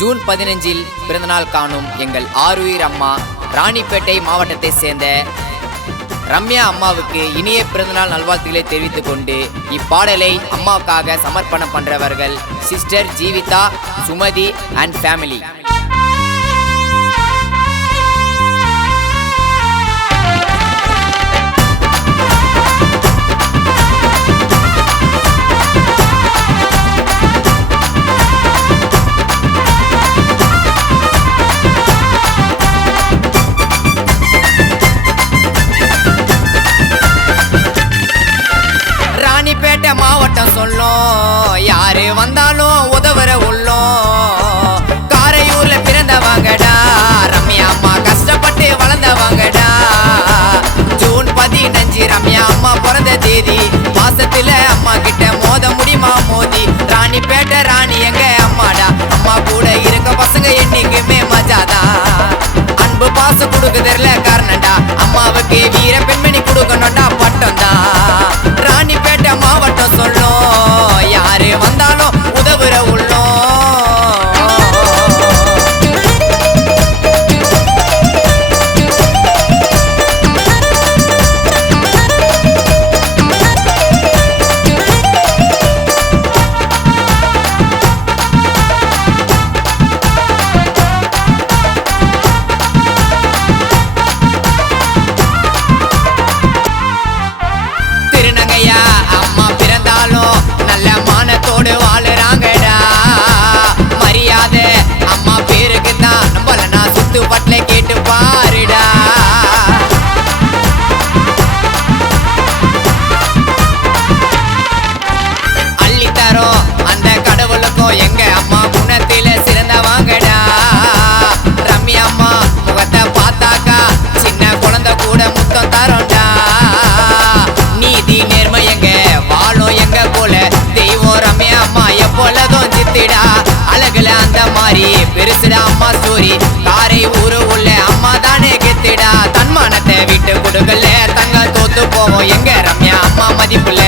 June 15 பிறந்தநாள் காணும் எங்கள் ஆருயிர் அம்மா ராணிப்பேட்டை மாவட்டத்தை சேர்ந்த ரம்யா அம்மாவுக்கு இனிய பிறந்தநாள் நல்வாழ்த்துக்களை தெரிவித்துக் கொண்டு இப்பாடலை அம்மாவுக்காக சமர்ப்பணம் பண்றவர்கள் sister Jeevitha, Sumathi and family. Ranipet மாவட்டம் சொல்லும், யாரு வந்தாலும் உதவுற உள்ளோம். காரையூர்ல பிறந்தவங்கடா ரம்யா அம்மா, கஷ்டப்பட்டு வளர்ந்தவங்கடா. ஜூன் 15 ரம்யா அம்மா பிறந்த தேதி, மாசத்துல அம்மா கிட்ட மோத முடியுமா மோதி. ராணிப்பேட்டை ராணி எங்க அம்மாடா, அம்மா கூட இருக்க பசங்க என்னைக்குமே மஜாதா. அன்பு பாசம் கொடுக்குதர்ல காரணம்டா, அம்மாவுக்கு வீர பெண்மணி கொடுக்கணும்டா பட்டம் தான். ராணிப்பேட்டை மாவட்டம் சொல்லும், யாரு வந்தாலும் உதவுற உள்ளோம். திருநங்கையா அம்மா பிறந்தாலும் நல்ல மானத்தோடு வாழுறாங்கடா. மரியாதை அம்மா பேருக்கு தான், நம்மள நான் சுத்துப்பட்டுல கேட்டு பாருடா. அள்ளித்தரோம் அந்த கடவுளுக்கும் எங்க அம்மா குணத்தில சிறந்தவாங்கடா. ரம்யா அம்மா முகத்தை பார்த்தாக்கா சின்ன குழந்தை கூட முத்தம் தரோண்டா. நீதி நேர்மை எங்க வாழும் எங்க போல தெய்வம் ரம்யா அம்மா எப்பொழுதும் சித்திடா. அழகுல அந்த மாதிரி பெருசுடா அம்மா ஸ்டோரி, காரை ஊரு உள்ள அம்மா தானே கெத்திடா. தன்மானத்தை விட்டு கொடுக்கல தங்க தோத்து போவோம் எங்க ரம்யா அம்மா மதிப்புல.